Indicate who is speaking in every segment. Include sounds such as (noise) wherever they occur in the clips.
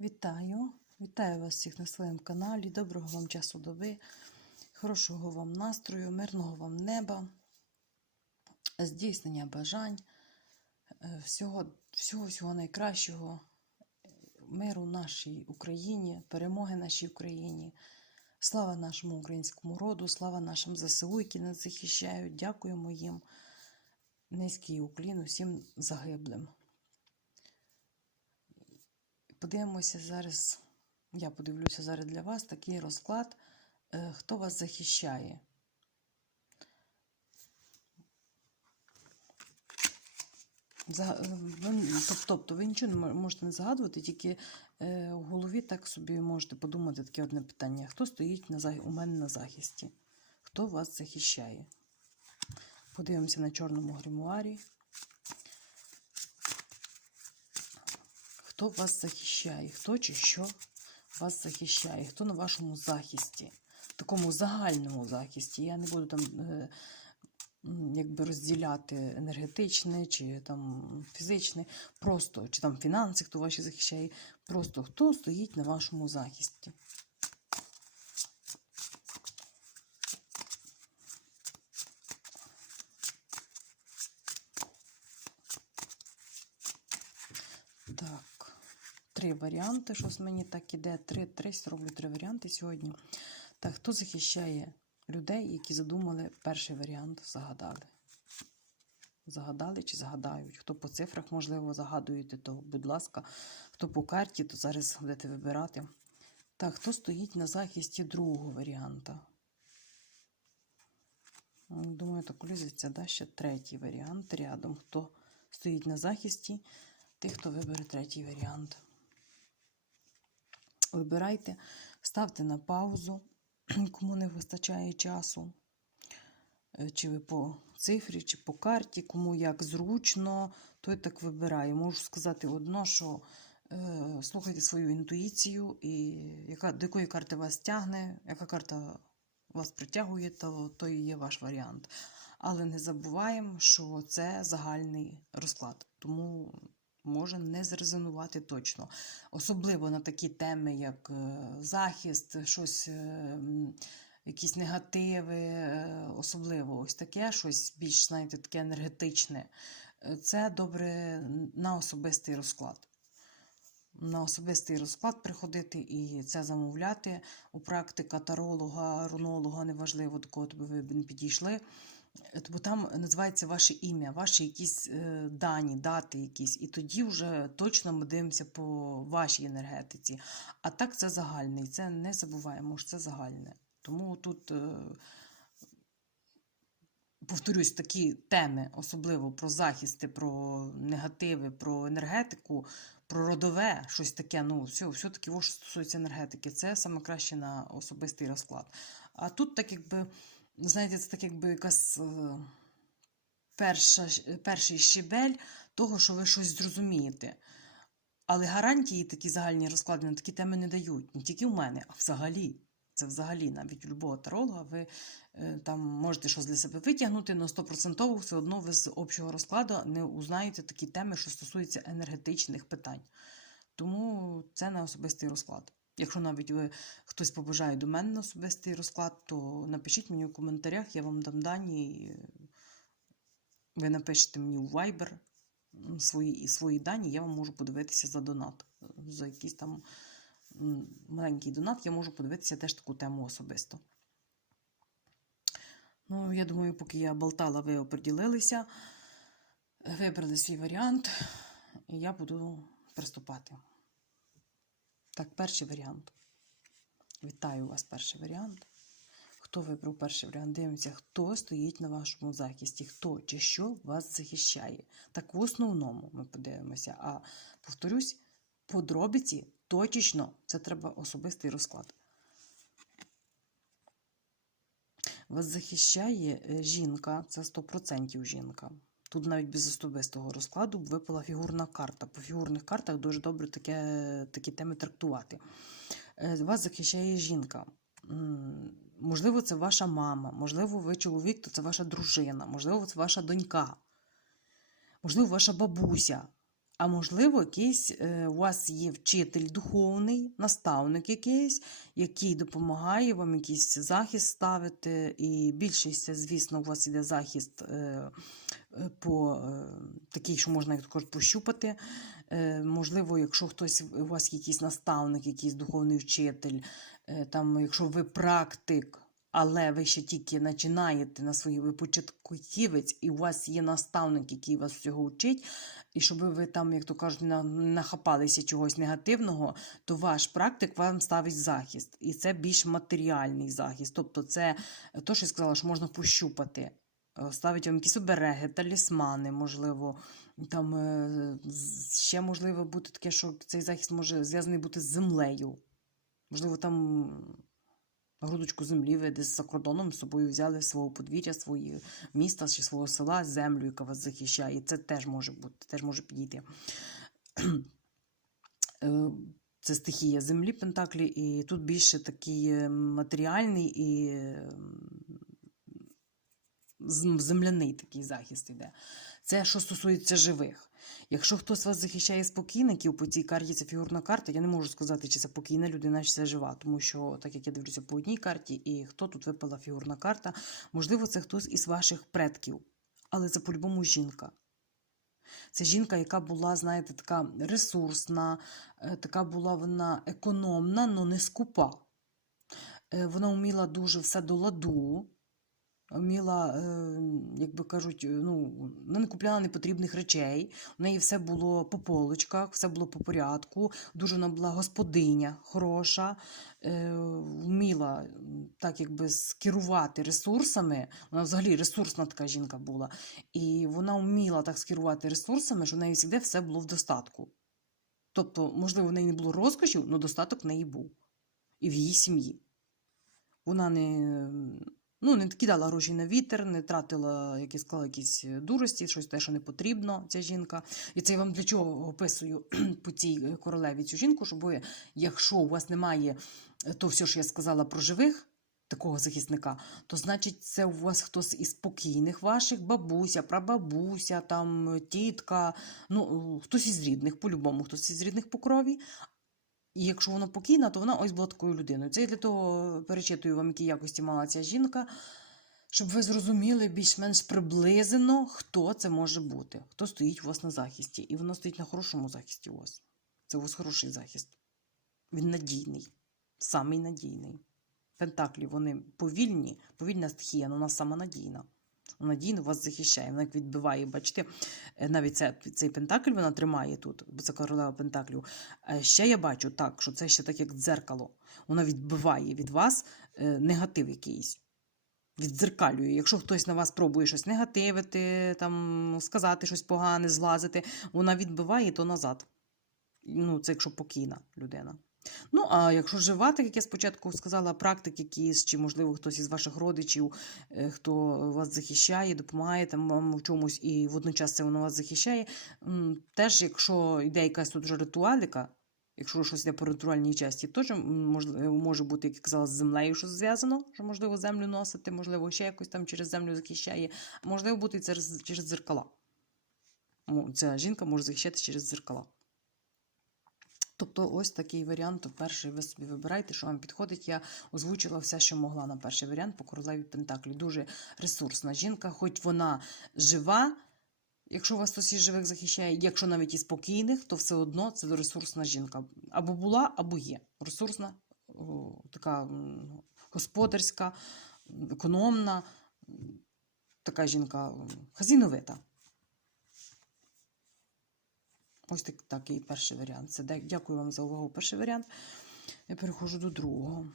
Speaker 1: Вітаю! Вітаю вас всіх на своєму каналі. Доброго вам часу доби, хорошого вам настрою, мирного вам неба, здійснення бажань, е, всього, всього, всього найкращого, миру нашій Україні, перемоги нашій Україні. Слава нашому українському роду, слава нашим ЗСУ, які нас захищають. Дякуємо їм. Низький уклін усім загиблим. Подивимося зараз, я подивлюся зараз для вас такий розклад, е, хто вас захищає. За- е, Тобто ви нічого не можете не загадувати, тільки е, в голові так собі можете подумати таке одне питання. Хто стоїть у мене на захисті? Хто вас захищає? Подивимося на чорному гримуарі. Хто вас захищає? Хто чи що вас захищає? Хто на вашому захисті? Такому загальному захисті. Я не буду там е, якби розділяти енергетичне чи там фізичне, просто чи там фінанси, хто ваші захищає. Просто хто стоїть на вашому захисті. Так, три варіанти. Щось мені так іде. Три, три, роблю три варіанти сьогодні. Так, хто захищає людей, які задумали перший варіант, загадали? Загадали чи загадають? Хто по цифрах, можливо, загадуєте, то, будь ласка, хто по карті, то зараз будете вибирати. Так, хто стоїть на захисті другого варіанта? Думаю, так лізеться, да? ще третій варіант рядом. Хто стоїть на захисті, тих, хто вибере третій варіант. Вибирайте, ставте на паузу, (clears throat) кому не вистачає часу. Е, Чи ви по цифрі, чи по карті, кому як зручно, той так вибирає. Можу сказати одно, що е, слухайте свою інтуїцію, і яка, до якої карти вас тягне, яка карта вас притягує, то, то є ваш варіант. Але не забуваємо, що це загальний розклад. Тому може не зрезонувати точно. Особливо на такі теми, як е, захист, щось, е, якісь негативи, е, особливо ось таке, щось більш, знаєте, таке енергетичне. Це добре на особистий розклад. На особистий розклад приходити і це замовляти у практика таролога, рунолога, неважливо до кого б ви підійшли. Бо там називається ваше ім'я, ваші якісь е, дані, дати якісь. І тоді вже точно ми дивимося по вашій енергетиці. А так це загальний. Це не забуваємо, що це загальне. Тому тут, е, повторюсь, такі теми, особливо про захисти, про негативи, про енергетику, про родове, щось таке. Ну, все, все-таки, що стосується енергетики, це саме краще на особистий розклад. А тут, так якби, знаєте, це так якби якась. е, Перша, перший щебель того, що ви щось зрозумієте. Але гарантії такі загальні розклади на такі теми не дають. Не тільки в мене, а взагалі. Це взагалі навіть у любого таролога ви е, там можете щось для себе витягнути, але стопроцентово все одно ви з общого розкладу не узнаєте такі теми, що стосуються енергетичних питань. Тому це на особистий розклад. Якщо навіть ви хтось побажає до мене на особистий розклад, то напишіть мені у коментарях, я вам дам дані. Ви напишете мені у Viber свої, свої дані, я вам можу подивитися за донат. За якийсь там маленький донат я можу подивитися теж таку тему особисто. Ну, я думаю, поки я болтала, ви оприділилися, вибрали свій варіант, і я буду приступати. Так, перший варіант. Вітаю вас, перший варіант. Хто вибрав перший варіант? Дивимося, хто стоїть на вашому захисті, хто чи що вас захищає. Так в основному ми подивимося. А повторюсь, подробиці точечно це треба особистий розклад. Вас захищає е, жінка, це 100% жінка. Тут навіть без особистого розкладу випала фігурна карта. По фігурних картах дуже добре таке, такі теми трактувати. Е, Вас захищає жінка. Можливо, це ваша мама, можливо, ви чоловік, то це ваша дружина, можливо, це ваша донька, можливо, ваша бабуся. А можливо, якийсь е, у вас є вчитель духовний, наставник якийсь, який допомагає вам якийсь захист ставити. І більшість, звісно, у вас іде захист е, е, по такий, що можна також пощупати. Можливо, якщо хтось у вас якийсь наставник, якийсь духовний вчитель, там, якщо ви практик. Але ви ще тільки починаєте на свої ви початківець, і у вас є наставник, який вас всього вчить, і щоб ви там, як то кажуть, на- нахапалися чогось негативного, то ваш практик вам ставить захист. І це більш матеріальний захист. Тобто, це то, що я сказала, що можна пощупати. Е, Ставить вам якісь обереги, талісмани, можливо. Там е, ще можливо бути таке, що цей захист може зв'язаний бути з землею. Можливо, там грудочку землі ви десь за кордоном з собою взяли свого подвір'я, свої міста чи свого села, землю, яка вас захищає. Це теж може бути, теж може підійти. Е, Це стихія землі, Пентаклі, і тут більше такий е, матеріальний і земляний такий захист іде. Це що стосується живих. Якщо хтось вас захищає спокійників, по цій карті це фігурна карта, я не можу сказати, чи це покійна людина, чи це жива, тому що, так як я дивлюся по одній карті, і хто тут випала фігурна карта, можливо, це хтось із ваших предків, але це по-любому жінка. Це жінка, яка була, знаєте, така ресурсна, е, така була вона економна, але не скупа. Е, Вона вміла дуже все до ладу, вміла, е, як би кажуть, е, ну, не купляла непотрібних речей. У неї все було по полочках, все було по порядку. Дуже вона була господиня хороша, е, вміла так якби скерувати ресурсами. Вона взагалі ресурсна така жінка була. І вона вміла так скерувати ресурсами, що в неї завжди все було в достатку. Тобто, можливо, в неї не було розкошів, але достаток в неї був. І в її сім'ї. Вона не, ну, не кидала гроші на вітер, не тратила, як я сказала, якісь дурості, щось те, що не потрібно, ця жінка. І це я вам для чого описую (clears throat) по цій е, королеві цю жінку, щоб ви, якщо у вас немає е, то все, що я сказала про живих, такого захисника, то значить це у вас хтось із спокійних ваших, бабуся, прабабуся, там, тітка, ну, е, хтось із рідних, по-любому, хтось із рідних по крові. І якщо вона покійна, то вона ось була такою людиною. Це я для того перечитую вам, які якості мала ця жінка, щоб ви зрозуміли більш-менш приблизно, хто це може бути, хто стоїть у вас на захисті. І вона стоїть на хорошому захисті у вас. Це у вас хороший захист. Він надійний, самий надійний. Пентаклі вони повільні, повільна стихія, але вона сама надійна. Надійно вас захищає, вона як відбиває. Бачите, е, навіть це, цей пентакль вона тримає тут, бо це королева пентаклів. Е, Ще я бачу так, що це ще так, як дзеркало. Вона відбиває від вас е, негатив якийсь. Віддзеркалює. Якщо хтось на вас пробує щось негативити, там, сказати щось погане, злазити, вона відбиває то назад. Ну, це якщо покійна людина. Ну, а якщо жива, так як я спочатку сказала, практик якийсь, чи, можливо, хтось із ваших родичів, е, хто вас захищає, допомагає там вам в чомусь, і водночас це воно вас захищає. Теж, якщо йде якась тут вже ритуаліка, якщо щось йде по ритуальній часті, теж може бути, як я казала, з землею щось зв'язано, що можливо землю носити, можливо, ще якось там через землю захищає, можливо бути через, через дзеркала. Ця жінка може захищати через дзеркала. Тобто, ось такий варіант. Перший ви собі вибирайте, що вам підходить. Я озвучила все, що могла на перший варіант по королеві Пентаклі. Дуже ресурсна жінка, хоч вона жива. Якщо вас хтось із живих захищає, якщо навіть і спокійних, то все одно це ресурсна жінка. Або була, або є. Ресурсна, така господарська, економна, така жінка хазіновита. Ось так, такий перший варіант. Це дякую вам за увагу. Перший варіант. Я переходжу до другого.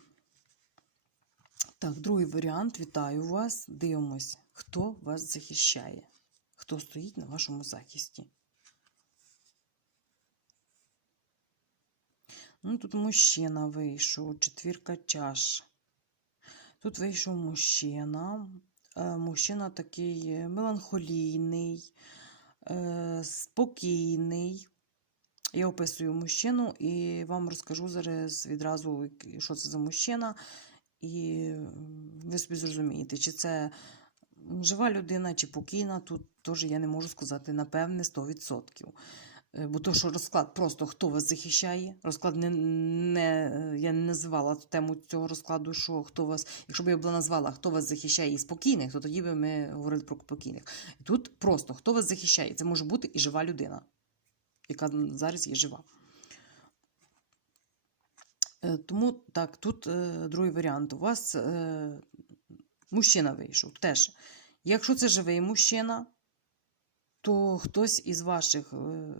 Speaker 1: Так, другий варіант. Вітаю вас. Дивимось, хто вас захищає, хто стоїть на вашому захисті. Ну, тут мужчина вийшов, четвірка чаш. Тут вийшов мужчина. Е, Мужчина такий меланхолійний, спокійний. Я описую мужчину і вам розкажу зараз відразу, що це за мужчина, і ви собі зрозумієте, чи це жива людина, чи покійна. Тут теж я не можу сказати, напевне, 100%. Е, Бо то, що розклад просто хто вас захищає. Розклад не, не я не називала тему цього розкладу, що хто вас, якщо б я була назвала, хто вас захищає і спокійних, то тоді би ми говорили про спокійних. Тут просто хто вас захищає. Це може бути і жива людина, яка зараз є жива. Е, Тому так, тут е, другий варіант. У вас мужчина вийшов. Теж, якщо це живий мужчина, то хтось із ваших е,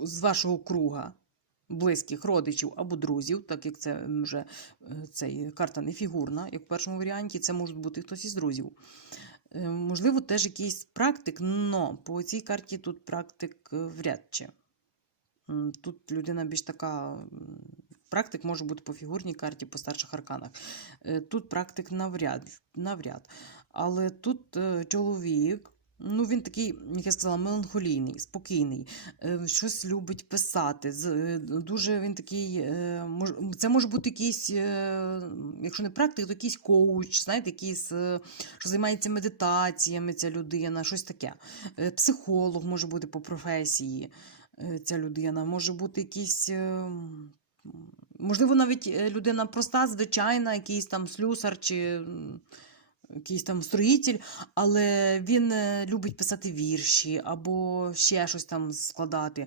Speaker 1: з вашого круга близьких родичів або друзів, так як це вже е, цей карта не фігурна, як в першому варіанті, це можуть бути хтось із друзів. Е, Можливо, теж якийсь практик, але по цій карті тут практик вряд чи. Тут людина більш така. Практик може бути по фігурній карті, по старших арканах. Тут практик навряд. навряд. Але тут е, чоловік, ну він такий, як я сказала, меланхолійний, спокійний, е, щось любить писати. е, Дуже він такий. Це може бути якийсь, якщо не практик, то якийсь коуч, знаєте, якийсь, що займається медитаціями, ця людина, щось таке. Психолог може бути по професії ця людина, може бути якийсь. Можливо, навіть людина проста, звичайна, якийсь там слюсар чи якийсь там строїтель, але він е, любить писати вірші або ще щось там складати.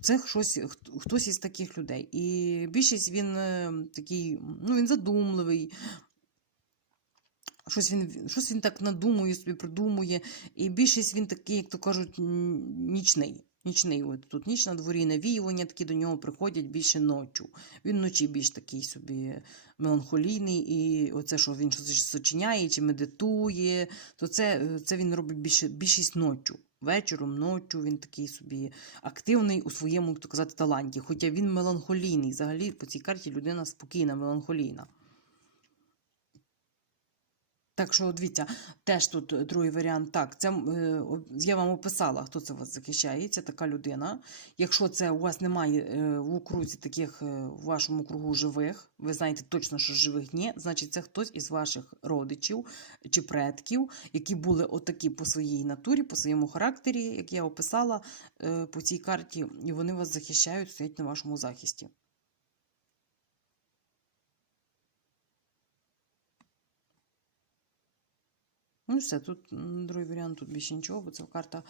Speaker 1: Це щось, хтось із таких людей. І більшість він е, такий, ну він задумливий. Щось він, щось він так надумує, собі придумує. І більшість він такий, як то кажуть, нічний. Нічний, от тут ніч на дворі, навіювання такі до нього приходять більше ночу. Він вночі більш такий собі меланхолійний, і оце, що він щось сочиняє чи медитує, то це, це він робить більше, більшість ночу. Вечором, ночу він такий собі активний у своєму, так казати, таланті. Хоча він меланхолійний. Взагалі по цій карті людина спокійна, меланхолійна. Так що, дивіться, теж тут другий варіант. Так, це е, я вам описала, хто це вас захищає. Це така людина. Якщо це у вас немає е, в окрузі таких е, в вашому кругу живих, ви знаєте точно, що живих ні, значить це хтось із ваших родичів чи предків, які були отакі по своїй натурі, по своєму характері, як я описала по цій карті, і вони вас захищають, стоять на вашому захисті. Ну, все, тут другий варіант, тут більше нічого, бо це карта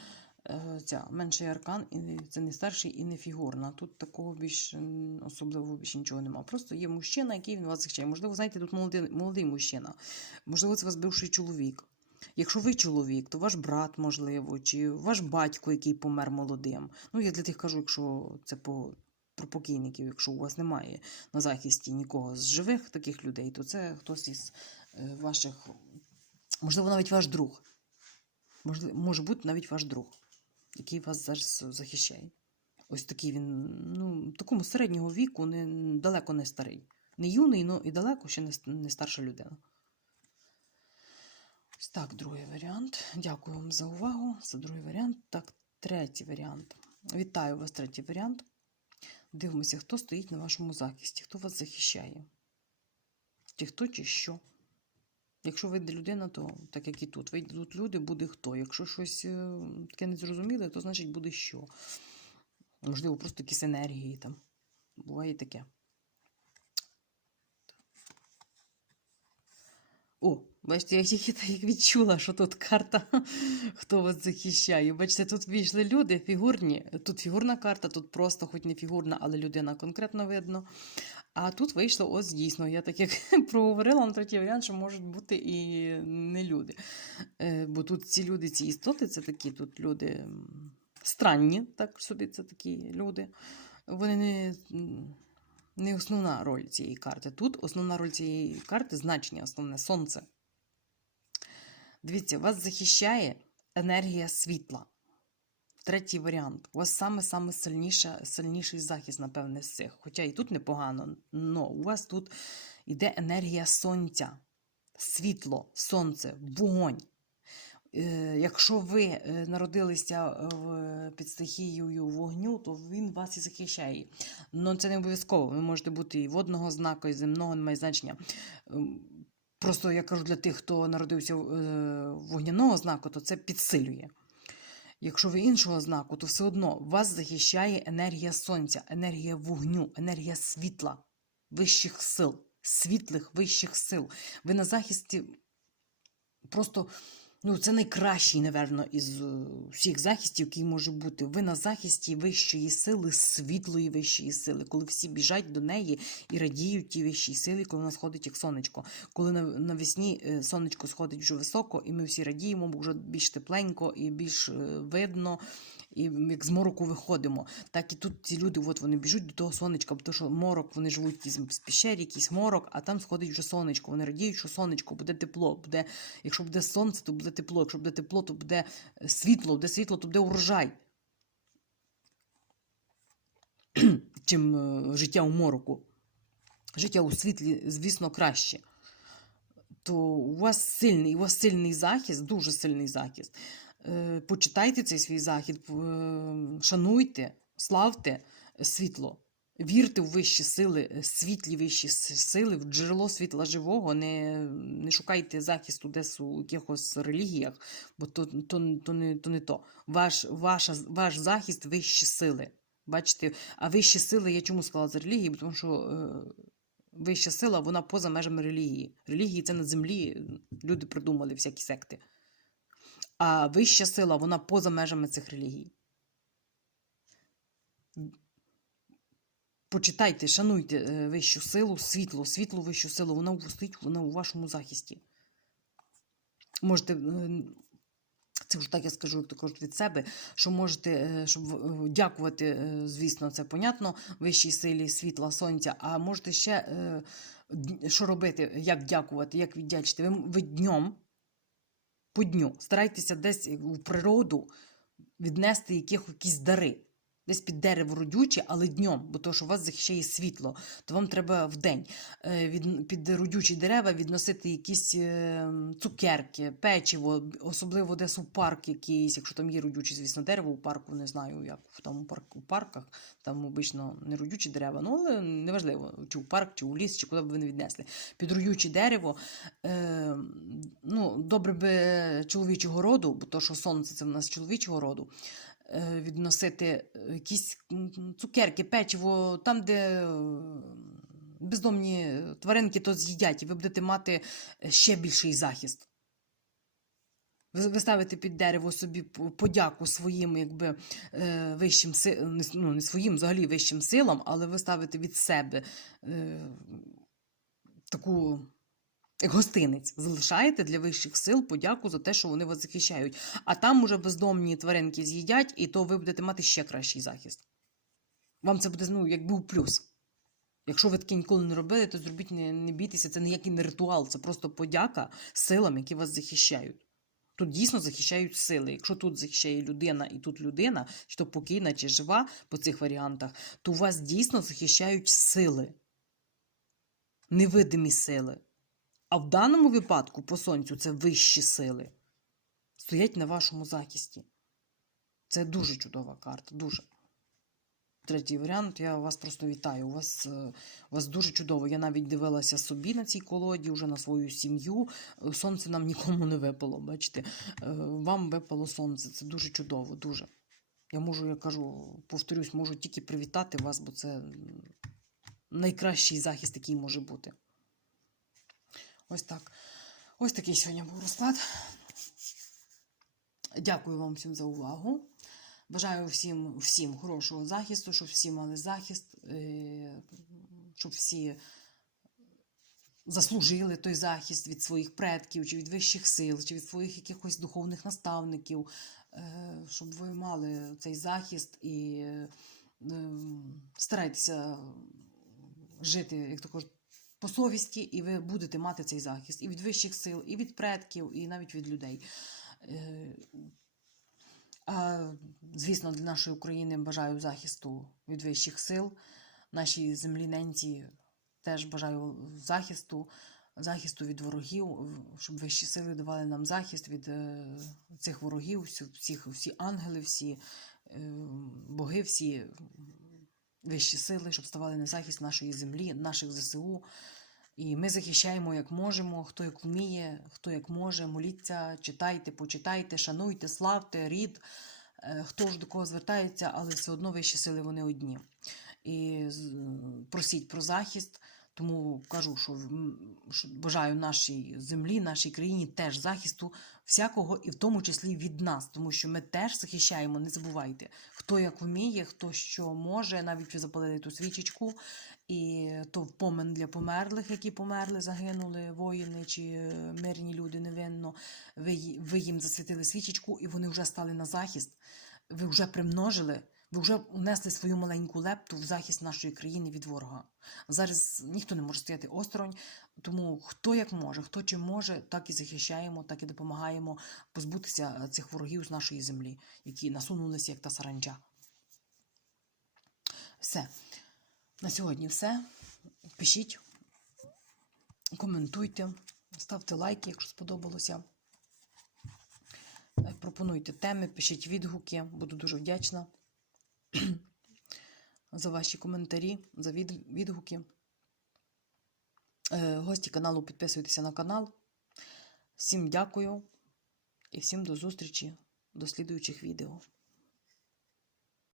Speaker 1: е, ця менший аркан, і це не старший і не фігурна. Тут такого більш особливого більше нічого немає. Просто є мужчина, який він вас захищає. Можливо, знаєте, тут молодий, молодий мужчина. Можливо, це вас бивший чоловік. Якщо ви чоловік, то ваш брат, можливо, чи ваш батько, який помер молодим. Ну, я для тих кажу, якщо це по про покійників, якщо у вас немає на захисті нікого з живих таких людей, то це хтось із е, ваших Можливо, навіть ваш друг. Може бути навіть ваш друг, який вас зараз захищає. Ось такий він, ну, такому середнього віку, не, далеко не старий. Не юний, ну і далеко ще не, не старша людина. Ось так, другий варіант. Дякую вам за увагу. Це другий варіант. Так, третій варіант. Вітаю вас, третій варіант. Дивимося, хто стоїть на вашому захисті, хто вас захищає. Чи хто, чи що. Якщо вийде людина, то так як і тут. Вийде тут люди, буде хто. Якщо щось е, таке незрозуміле, то значить буде що. Можливо, просто якісь енергії там. Буває таке. О, бачите, я як відчула, що тут карта, (laughs) хто вас захищає. Бачите, тут вийшли люди фігурні. Тут фігурна карта, тут просто, хоч не фігурна, але людина конкретно видно. А тут вийшло ось дійсно. Я так як (laughs) проговорила на третій варіант, що можуть бути і не люди. Е, Бо тут ці люди, ці істоти, це такі тут люди странні, так собі це такі люди. Вони не, не основна роль цієї карти. Тут основна роль цієї карти значення, основне сонце. Дивіться, вас захищає енергія світла. Третій варіант. У вас саме-саме сильніша, сильніший захист, напевне, з цих. Хоча і тут непогано, але у вас тут йде енергія сонця, світло, сонце, вогонь. Е, якщо ви е, народилися е, під стихією вогню, то він вас і захищає. Ну це не обов'язково. Ви можете бути і водного знаку, і земного, немає значення. Ем, Просто я кажу для тих, хто народився вогняного знаку, то це підсилює. Якщо ви іншого знаку, то все одно вас захищає енергія сонця, енергія вогню, енергія світла, вищих сил, світлих вищих сил. Ви на захисті просто. Ну, це найкращий, напевно, із е, всіх захистів, який може бути. Ви на захисті вищої сили, світлої вищої сили, коли всі біжать до неї і радіють тій вищій силі, коли вона сходить як сонечко. Коли на- навесні е, сонечко сходить вже високо, і ми всі радіємо, бо вже більш тепленько і більш е, видно, і як з мороку виходимо. Так і тут ці люди, от вони біжуть до того сонечка, бо то, що морок, вони живуть якійсь пещері, якийсь морок, а там сходить вже сонечко. Вони радіють, що сонечко буде тепло, буде Якщо буде сонце, то буде тепло. Якщо буде тепло, то буде е, світло, буде світло, то буде урожай. Чим е, життя у мороку. Життя у світлі, звісно, краще. То у вас сильний, у вас сильний захист, дуже сильний захист. Е, Почитайте цей свій захід, е, шануйте, славте світло. Вірте в вищі сили, е, світлі вищі сили, в джерело світла живого. Не, не шукайте захисту десь у якихось релігіях, бо то, то, то, не, то не то. Ваш, ваша, ваш захист вищі сили. Бачите, а вищі сили, я чому сказала за релігії? Тому що вища сила, вона поза межами релігії. Релігії це на землі. Люди придумали всякі секти. А вища сила, вона поза межами цих релігій. Почитайте, шануйте е, вищу силу, світло, світло вищу силу, вона у- вона у вашому захисті. Можете, е, це вже так я скажу також від себе, що можете е, щоб е, дякувати, е, звісно, це понятно, вищій силі світла, сонця, а можете ще що робити, як дякувати, як віддячити. Ви, ви днем, по дню старайтеся десь у природу віднести якісь дари. Десь під дерево родюче, але днем, бо то, що вас захищає світло, то вам треба вдень е, від, під родючі дерева відносити якісь е, цукерки, печиво, особливо десь у парк якийсь, якщо там є родючі, звісно, дерево у парку, не знаю, як там у, парк, у парках, там обично не родючі дерева, ну але неважливо, чи у парк, чи у ліс, чи куди б ви не віднесли. Під родюче дерево, е, ну, добре би чоловічого роду, бо то, що сонце це в нас чоловічого роду відносити е, якісь цукерки, печиво, там, де е, бездомні тваринки то з'їдять, і ви будете мати е, ще більший захист. Ви ви ставите під дерево собі подяку своїм, якби е, вищим ну, не своїм взагалі вищим силам, але ви ставите від себе е, таку гостинець залишаєте для вищих сил подяку за те, що вони вас захищають. А там уже бездомні тваринки з'їдять, і то ви будете мати ще кращий захист. Вам це буде ну, якби у плюс. Якщо ви таке ніколи не робили, то зробіть не, не бійтеся, це ніякий не ритуал, це просто подяка силам, які вас захищають. Тут дійсно захищають сили. Якщо тут захищає людина і тут людина, то покійна, чи жива по цих варіантах, то вас дійсно захищають сили, невидимі сили. А в даному випадку по сонцю це вищі сили. Стоять на вашому захисті. Це дуже чудова карта. Дуже. Третій варіант. Я вас просто вітаю. У вас, е, у вас дуже чудово. Я навіть дивилася собі на цій колоді, вже на свою сім'ю. Е, Сонце нам нікому не випало. Бачите, Е, вам випало сонце. Це дуже чудово, дуже. Я можу, я кажу, повторюсь, можу тільки привітати вас, бо це найкращий захист, який може бути. Ось так. Ось такий сьогодні був розклад. Дякую вам всім за увагу. Бажаю всім, всім хорошого захисту, щоб всі мали захист, е, щоб всі заслужили той захист від своїх предків, чи від вищих сил, чи від своїх якихось духовних наставників, е, щоб ви мали цей захист і е, старайтеся жити, як то кажуть, по совісті, і ви будете мати цей захист і від вищих сил, і від предків, і навіть від людей. Е, А, звісно, для нашої України бажаю захисту від вищих сил. Нашій землі ненці теж бажаю захисту, захисту від ворогів, щоб вищі сили давали нам захист від е, цих ворогів, всіх, всі ангели, всі е, боги, всі вищі сили, щоб ставали на захист нашої землі, наших ЗСУ. І ми захищаємо як можемо, хто як вміє, хто як може. Моліться, читайте, почитайте, шануйте, славте рід, е, хто ж до кого звертається, але все одно вищі сили вони одні. І просіть про захист. Тому кажу, що, бажаю нашій землі, нашій країні теж захисту всякого, і в тому числі від нас, тому що ми теж захищаємо, не забувайте, хто як вміє, хто що може, навіть ви запалили ту свічечку, і то в помен для померлих, які померли, загинули воїни чи е, мирні люди невинно. Ви, ви їм засвітили свічечку, і вони вже стали на захист. Ви вже примножили, ви вже унесли свою маленьку лепту в захист нашої країни від ворога. Зараз ніхто не може стояти осторонь, тому хто як може, хто чим може, так і захищаємо, так і допомагаємо позбутися е, цих ворогів з нашої землі, які насунулися як та саранча. Все. На сьогодні все. Пишіть, коментуйте, ставте лайки, якщо сподобалося. Е, Пропонуйте теми, пишіть відгуки, буду дуже вдячна (clears throat) за ваші коментарі, за від- відгуки. Е, Гості каналу підписуйтеся на канал. Всім дякую і всім до зустрічі до слідуючих відео.